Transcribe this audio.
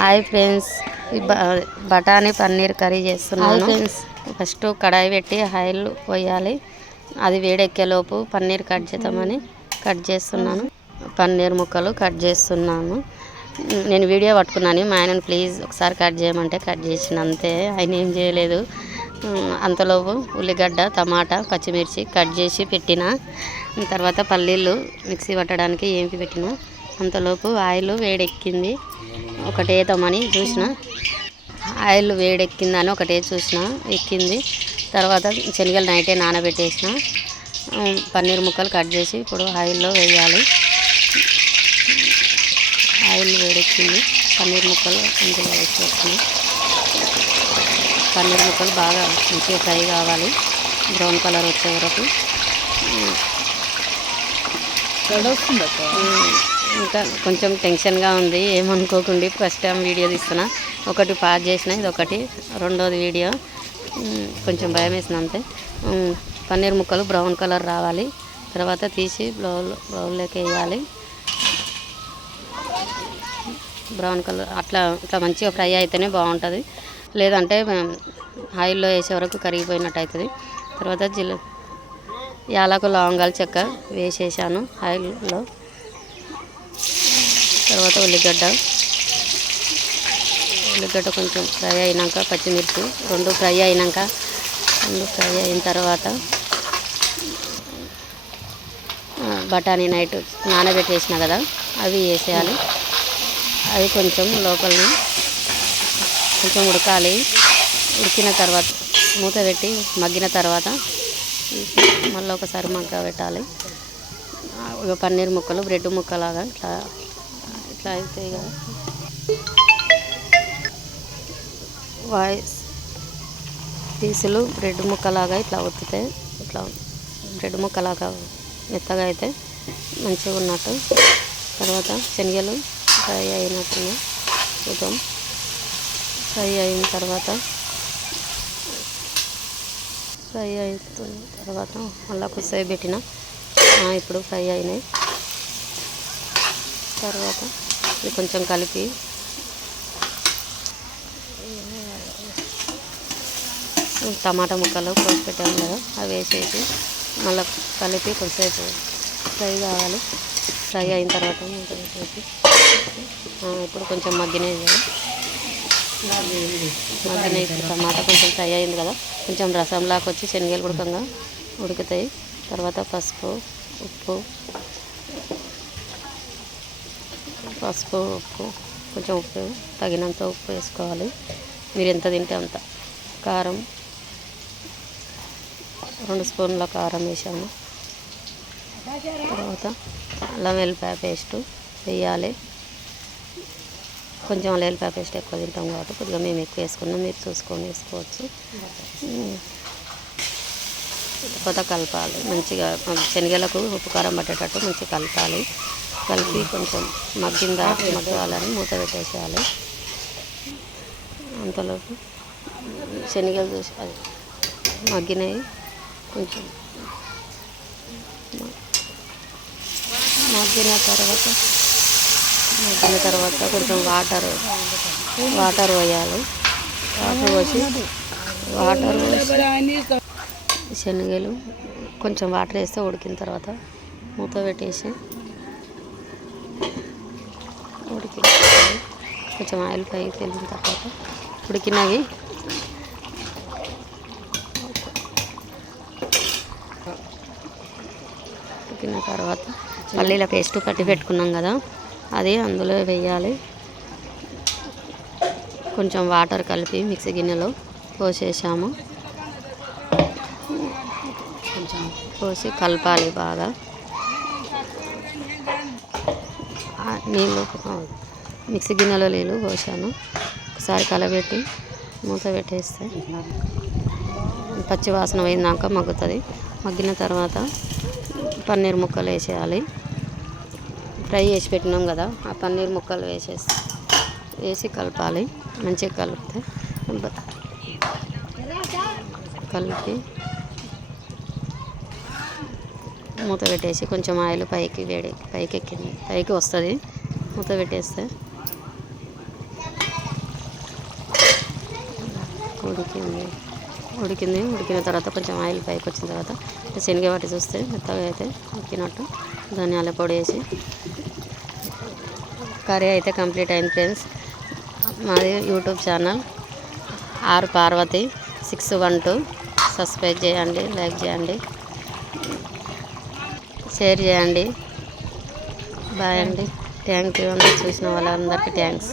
Hi friends, బఠానీ paneer curry చేస్తున్నాను. Friends, first కడాయి పెట్టి ఆయిల్ పోయాలి. అది వేడెక్కేలోపు పన్నీర్ కట్ చేద్దామని కట్ చేస్తున్నాను. పన్నీర్ ముక్కలు కట్ చేస్తున్నాను. నేను వీడియో పట్టుకున్నాను. మా ఆయనను ప్లీజ్ ఒకసారి కట్ చేయమంటే కట్ చేసిన, అంతే. ఆయన ఏం చేయలేదు. అంతలోపు ఉల్లిగడ్డ, టమాటా, పచ్చిమిర్చి కట్ చేసి పెట్టిన. తర్వాత పల్లీలు మిక్సీ పట్టడానికి ఏంపి పెట్టిన. అంతలోపు ఆయిల్ వేడెక్కింది. ఒకటే తమని చూసిన, ఆయిల్ వేడెక్కిందని ఒకటే చూసిన, ఎక్కింది. తర్వాత శనగలు నైటే నానబెట్టేసిన. పన్నీర్ ముక్కలు కట్ చేసి ఇప్పుడు ఆయిల్లో వేయాలి. ఆయిల్ వేడెక్కింది. పన్నీర్ ముక్కలు ఇందులో వేసేస్తున్నాం. పన్నీర్ ముక్కలు బాగా మంచిగా ఫ్రై కావాలి, బ్రౌన్ కలర్ వచ్చే వరకు. ఇంకా కొంచెం టెన్షన్గా ఉంది, ఏమనుకోకండి. ఫస్ట్ టైం వీడియో తీస్తున్నా. ఒకటి పాజ్ చేసిన, ఇది ఒకటి రెండోది వీడియో. కొంచెం భయం వేసిన, అంతే. పన్నీర్ ముక్కలు బ్రౌన్ కలర్ రావాలి. తర్వాత తీసి బౌల్లోకి వేయాలి. బ్రౌన్ కలర్ అట్లా మంచిగా ఫ్రై అయితేనే బాగుంటుంది, లేదంటే ఆయిల్లో వేసే వరకు కరిగిపోయినట్టు అవుతుంది. తర్వాత యాలకు, లవంగాలు, చెక్క వేసేసాను ఆయిల్లో. తర్వాత ఉల్లిగడ్డ కొంచెం ఫ్రై అయినాక, పచ్చిమిర్చి రెండు ఫ్రై అయిన తర్వాత బఠానీ నైట్ నానబెట్టేసిన కదా, అవి వేసేయాలి. అవి కొంచెం లోపలిని కొంచెం ఉడకాలి. ఉడికిన తర్వాత మూత పెట్టి మగ్గిన తర్వాత మళ్ళీ ఒకసారి మగ్గ పెట్టాలి. పన్నీర్ ముక్కలు బ్రెడ్ ముక్కలాగా ఇట్లా అవుతాయి కదా. పీసులు బ్రెడ్ ముక్కలాగా ఇట్లా ఒత్తితే, ఇట్లా బ్రెడ్ ముక్కలాగా మెత్తగా అయితే మంచిగా ఉన్నట్టు. తర్వాత శనగలు ఫ్రై అయినట్టు చూద్దాం. ఫ్రై అయిన తర్వాత మళ్ళీ కొద్దిసేపు పెట్టిన. ఇప్పుడు ఫ్రై అయినాయి. తర్వాత ఇది కొంచెం కలిపి టమాటా ముక్కలు కోసి పెట్టాము కదా, అవి వేసేసి మళ్ళీ కలిపి కొద్దిసేపు ఫ్రై కావాలి. ఫ్రై అయిన తర్వాత వేసేసి ఇప్పుడు కొంచెం మగ్గినాయి కదా, ఇప్పుడు టమాటా కొంచెం ఫ్రై అయింది కదా, కొంచెం రసంలాగా వచ్చి శనగలు ఉడకంగా ఉడుకుతాయి. తర్వాత పసుపు, ఉప్పు కొంచెం ఉప్పు తగినంత ఉప్పు వేసుకోవాలి. మీరు ఎంత తింటే అంత. కారం 2 స్పూన్ల కారం వేసాము. తర్వాత అల్లం వెల్లిపాయ పేస్ట్ వేయాలి. కొంచెం అల్లం వెల్లిపాయ పేస్ట్ ఎక్కువ తింటాం కాబట్టి కొద్దిగా మేము ఎక్కువ వేసుకున్నాం, మీరు చూసుకొని వేసుకోవచ్చు. తర్వాత కలపాలి మంచిగా, శనగలకు ఉప్పు కారం పట్టేటట్టు మంచిగా కలపాలి. కలిపి కొంచెం మగ్గాలని మూత పెట్టేసేయాలి. అంతలోపు శనగలు చూసి అది మగ్గినాయి. కొంచెం మగ్గిన తర్వాత కొంచెం వాటర్ పోయాలి. వాటర్ పోసి శనగలు కొంచెం వాటర్ వేస్తే ఉడికిన తర్వాత మూత పెట్టేసి కొంచెం ఆయిల్ పైకి వెళ్ళిన తర్వాత ఉడికినవి ఉడికిన తర్వాత పల్లీల పేస్ట్ కట్టి పెట్టుకున్నాం కదా, అది అందులో వేయాలి. కొంచెం వాటర్ కలిపి మిక్సీ గిన్నెలో పోసేసాము. కొంచెం పోసి కలపాలి బాగా. నీళ్ళు మిక్సీ గిన్నెలో నీళ్ళు పోసాను. ఒకసారి కలబెట్టి మూత పెట్టేస్తే పచ్చి వాసన పోయినాక మగ్గుతుంది. మగ్గిన తర్వాత పన్నీర్ ముక్కలు వేసేయాలి. ఫ్రై చేసి పెట్టినాం కదా, ఆ పన్నీర్ ముక్కలు వేసి కలపాలి. మంచిగా కలిపి మూత పెట్టేసి కొంచెం ఆయిల్ పైకి వస్తుంది. మూత పెట్టేస్తే ఉడికిన తర్వాత కొంచెం ఆయిల్ పైకి వచ్చిన తర్వాత శనగ వాటి చూస్తే మెత్తగా అయితే ఉడికినట్టు ధనియాల పొడి వేసి కర్రీ అయితే కంప్లీట్ అయింది ఫ్రెండ్స్. మాది YouTube channel R Parvathi 612 subscribe చేయండి, లైక్ చేయండి, షేర్ చేయండి. బాయ్ అండి. థ్యాంక్ యూ అండి. చూసిన వాళ్ళందరికీ థ్యాంక్స్.